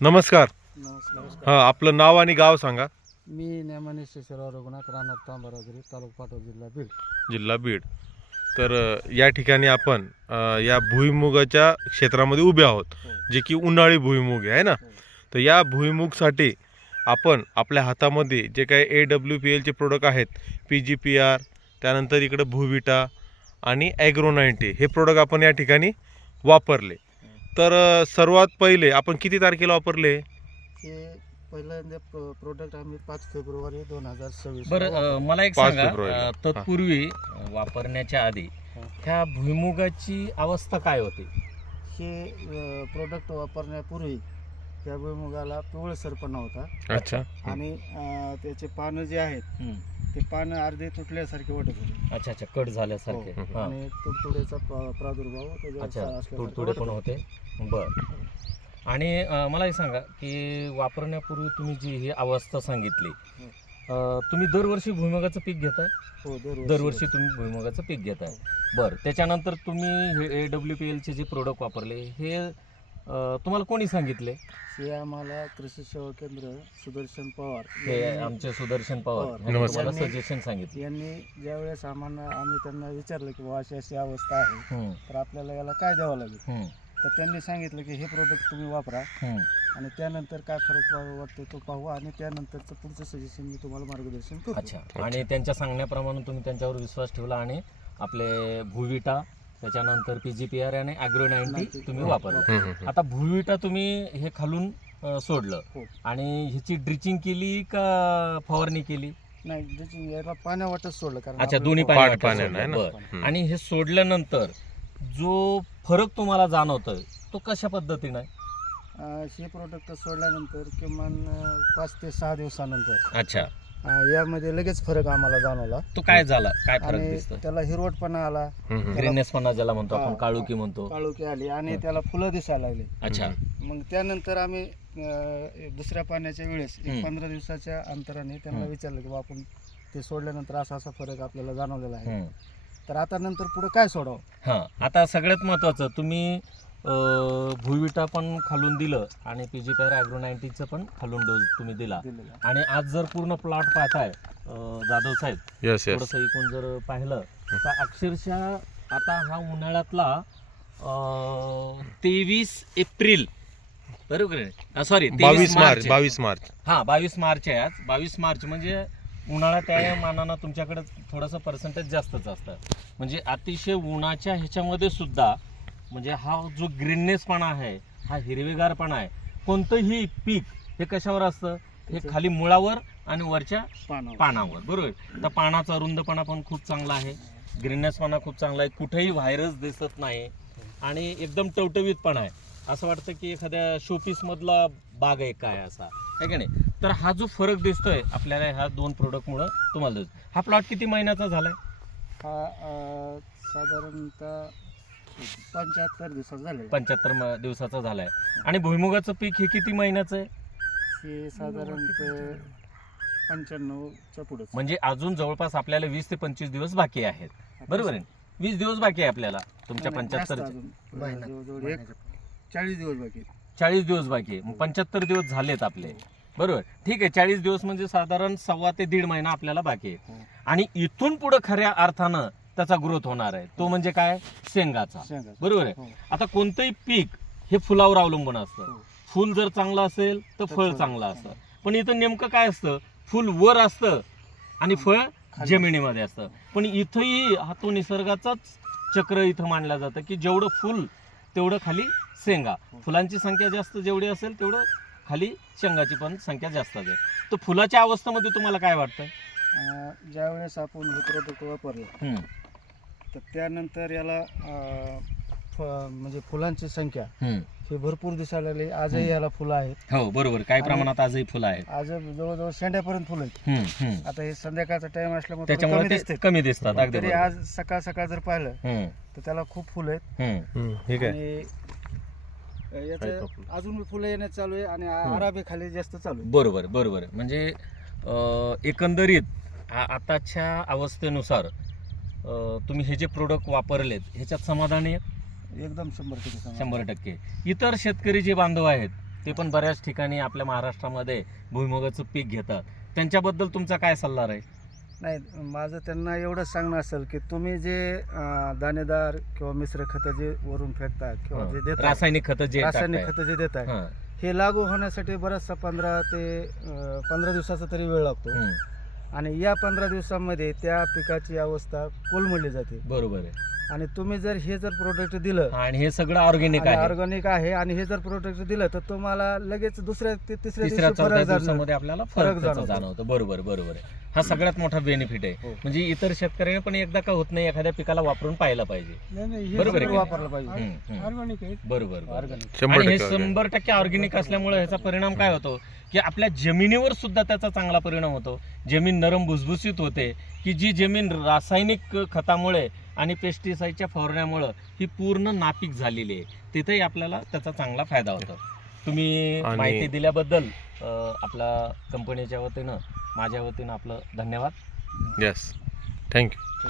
नमस्कार. नमस्कार. हां, आपलं नाव आणि गाव सांगा. मी नेमानेश शेषराव रघुनाथ राहणार तांबाराजुरी तालुका पाटोदा जिल्हा बीड. जिल्हा बीड. तर या ठिकाणी आपण या भुईमुगाच्या क्षेत्रामध्ये उभे आहोत, हो. जे की उन्हाळी भुईमुग आहे ना. हो. तर या भुईमुगसाठी आपण आपल्या हातामध्ये जे काही AWPLचे प्रोडक्ट आहेत, PGPR, त्यानंतर इकडं भुविटा आणि ॲग्रो-90 हे प्रोडक्ट आपण या ठिकाणी वापरले. तर सर्वात पहिले आपण किती तारखेला वापरले? हे पहिल्यांदा प्रोडक्ट आम्ही 5 फेब्रुवारी 2026 बरं, मला एक 5 सांगा, फेब्रुवारीला. तत्पूर्वी वापरण्याच्या आधी हा. ह्या भुईमुगाची अवस्था काय होती? हे प्रोडक्ट वापरण्यापूर्वी त्या भुईमुगाला पिवळसरपणा होता अच्छा. आणि त्याचे पानं जे आहेत ते पानं अर्धे तुटल्यासारखे वाटत होते. अच्छा अच्छा, कट झाल्यासारखे. हो. हा. आणि तुडतुड्याचा प्रादुर्भाव त्याच्यावर अच्छा, असल्यासारखं तुडतुडे वाटत पण होते. बर. आणि मला एक सांगा की वापरण्यापूर्वी तुम्ही जी ही अवस्था सांगितली, तुम्ही दरवर्षी भुईमुगाचं पीक घेताय? हो, दरवर्षी तुम्ही भुईमुगाचं पीक घेताय. बरं, त्याच्यानंतर तुम्ही हे AWPLचे जे प्रोडक्ट वापरले हे तुम्हाला कोणी सांगितले? हे आम्हाला कृषी सेवा केंद्र सुदर्शन पवार हे आमचे सुदर्शन पवार पवार. यांनी नमस्कार. तुम्हाला सजेशन सांगितले. यांनी ज्यावेळेस आम्ही त्यांना विचारलं की अशी अशी अवस्था आहे हम्म, तर आपल्याला याला काय द्यावं लागेल, हम्म, तर त्यांनी सांगितलं की हे प्रोडक्ट तुम्ही वापरा हम्म. आणि त्यानंतर काय फरक वाटतो तो पाहू आणि त्यानंतरचं पुढचं सजेशन मी तुम्हाला मार्गदर्शन करू. अच्छा. आणि त्यांच्या सांगण्याप्रमाणे तुम्ही त्यांच्यावर विश्वास ठेवला आणि आपले भुविटा, त्याच्यानंतर PGPR आणि ॲग्रो-90 तुम्ही वापरलं. आता भुविटा तुम्ही हे खालून सोडलं हो. आणि ह्याची ड्रिचिंग केली का फवारणी केली? नाही, ड्रिचिंग याला पाण्यावाटच सोडलं कारण अच्छा, आपलं दोन्ही पाणी- पाट पाण्यात पाण्यानं आहे ना. बरं. हम्म. आणि हे सोडल्यानंतर जो फरक तुम्हाला जाणवतोय तो कशा पद्धतीनं आहे? हे प्रोडक्ट सोडल्यानंतर किमान 5 ते 6 दिवसानंतर अच्छा, यामध्ये लगेच फरक आम्हाला जाणवला तो काय झाला, काय फरक आणि दिसतोय? त्याला हिरवटपणा आला, ग्रीननेसपणा ज्याला म्हणतो आपण, हा, काळुकी म्हणतो. काळोखी आली आणि त्याला फुलं दिसायला लागली. अच्छा. मग त्यानंतर आम्ही दुसऱ्या पाण्याच्या वेळेस एक हम्म. 15 दिवसाच्या अंतराने त्यांना हम्म. विचारलं की बा आपण ते सोडल्यानंतर असा असा फरक आपल्याला जाणवलेला आहे, हम्म. तर आता नंतर पुढे काय सोडावं. हां, आता सगळ्यात महत्त्वाचं, तुम्ही भुईविटा पण खालून दिलं आणि PGPR ॲग्रो-90चं पण खालून डोस तुम्ही दिला. दिलेलं आणि आज जर पूर्ण प्लॉट पाहताय जाधव साहेब, येस येस. थोडंसं इकडून जर पाहिलं तर अक्षरशः आता हा उन्हाळ्यातला 23 एप्रिल, बरोबर आहे? सॉरी, 22 मार्च. आहे. 22 मार्च. हां, 22 मार्च आहे आज. 22 मार्च म्हणजे उन्हाळा त्या मानानं तुमच्याकडे थोडंसं पर्सेंटेज जास्तच असतं. म्हणजे अतिशय उन्हाच्या ह्याच्यामध्ये सुद्धा म्हणजे हा जो ग्रीननेसपणा आहे, हा हिरवेगारपणा आहे. कोणतंही पीक हे कशावर असतं? हे खाली मुळावर आणि वरच्या पानावर, बरोबर. तर पानाचा रुंदपणा पण खूप चांगला आहे, ग्रीननेसपणा खूप चांगला आहे, कुठेही व्हायरस दिसत नाही आणि एकदम टवटवीतपणा आहे. असं वाटतं की एखाद्या शोपीस मधला बाग आहे काय असा, आहे का नाही? तर हा जो फरक दिसतोय आपल्याला ह्या 2 प्रोडक्टमुळं तुम्हाला दिसतो. हा प्लॉट किती महिन्याचा झालाय? हा साधारणतः 75 दिवसात झाले. 75 दिवसाचा झालाय. आणि भुईमुगाचं पीक हे किती महिन्याचं आहे? हे साधारणतः 95च्या पुढे. म्हणजे अजून जवळपास आपल्याला 20 ते 25 दिवस बाकी आहेत, बरोबर आहे? 20 दिवस बाकी आहे आपल्याला तुमच्या 75. जवळजवळ 40 दिवस बाकी. 40 दिवस बाकी आहे. मग 75 दिवस झालेत आपले, बरोबर. ठीक आहे, 40 दिवस म्हणजे साधारण 1.25 ते 1.5 महिना आपल्याला बाकी आहे. आणि इथून पुढे खऱ्या अर्थानं त्याचा ग्रोथ होणार आहे, तो म्हणजे काय? शेंगाचा, बरोबर आहे. आता कोणतंही पीक हे फुलावर अवलंबून असतं. फुल जर चांगलं असेल तर फळ चांगलं असतं. पण इथं नेमकं काय असतं? फुल वर असतं आणि फळ जमिनीमध्ये असतं. पण इथंही हा तो निसर्गाचाच चक्र इथं मानलं जातं की जेवढं फुल तेवढं खाली शेंगा. फुलांची संख्या जास्त जेवढी असेल तेवढं खाली शेंगाची पण संख्या जास्त आहे. तर फुलाच्या अवस्थेमध्ये तुम्हाला काय वाटतं? ज्यावेळेस आपण हे प्रोडक्ट वापरलं तर त्यानंतर याला म्हणजे फुलांची संख्या ही भरपूर दिसायला लागली. आजही याला फुलं आहेत. हो, बरोबर. काही प्रमाणात आजही फुलं आहेत. आज जवळजवळ शेंड्यापर्यंत फुलं आहेत. आता हे संध्याकाळचा टाइम असल्यामुळे त्याच्यामुळे ते कमी दिसतात. अगदी तरी बरोबर. आज सकाळ सकाळ जर पाहिलं तर त्याला खूप फुलं आहेत ठीक आहे. आणि याचं अजून फुलं येण्यात चालू आहे आणि आराबे खाली जास्त चालू आहे. बरोबर बरोबर. म्हणजे एकंदरीत आताच्या अवस्थेनुसार तुम्ही हे जे प्रोडक्ट वापरलेत ह्याच्यात समाधानी आहेत? एकदम 100% 100%. इतर शेतकरी जे बांधव आहेत ते पण बऱ्याच ठिकाणी आपल्या महाराष्ट्रामध्ये भुईमुगाचं पीक घेतात. त्यांच्याबद्दल तुमचा काय सल्ला राहील? नाही, माझं त्यांना एवढंच सांगणं असेल की तुम्ही जे दाणेदार किंवा मिश्र खतं जे वरून फेकता किंवा जे देता, रासायनिक खतं जे रासायनिक टाकताय. खतं जे देताय, हां, हे लागू होण्यासाठी बराचसा 15 ते 15 दिवसाचा तरी वेळ लागतो. हं, आणि या 15 दिवसामध्ये त्या पिकाची अवस्था कोलमडली जाते. बरोबर आहे. आणि तुम्ही जर हे जर प्रोडक्ट दिलं, आणि हे सगळं ऑर्गॅनिक आहे. ऑर्गॅनिक आहे, आणि हे जर प्रोडक्ट दिलं तर तुम्हाला लगेच दुसऱ्या तिसऱ्या तिसऱ्या दिवशी चौथ्या फरक जाणवेल. दिवसामध्ये आपल्याला फरक फरक त्याचा जाणवतो. जाणवतो. बरोबर बरोबर आहे. हा सगळ्यात मोठा बेनिफिट आहे. हो. म्हणजे इतर शेतकऱ्यांनी पण एकदा का होत नाही एखाद्या पिकाला वापरून पाहायला पाहिजे. बरोबर आहे सगळं का? वापरलं पाहिजे. हं, हं. बरोबर बरोबर. ऑर्गॅनिक. 100% आणि हे organic. 100% ऑर्गॅनिक असल्यामुळे ह्याचा परिणाम काय होतो की आपल्या जमिनीवर सुद्धा त्याचा चांगला परिणाम होतो. जमीन नरम भुसभुशीत होते, की जी जमीन रासायनिक खतामुळे आणि पेस्टिसाइडच्या फवारण्यामुळे ही पूर्ण नापीक झालेली आहे. तिथेही आपल्याला त्याचा चांगला फायदा होतो. तुम्ही आणि- माहिती दिल्याबद्दल आपल्या कंपनीच्या वतीनं माझ्या वतीनं आपलं धन्यवाद. Yes, thank you.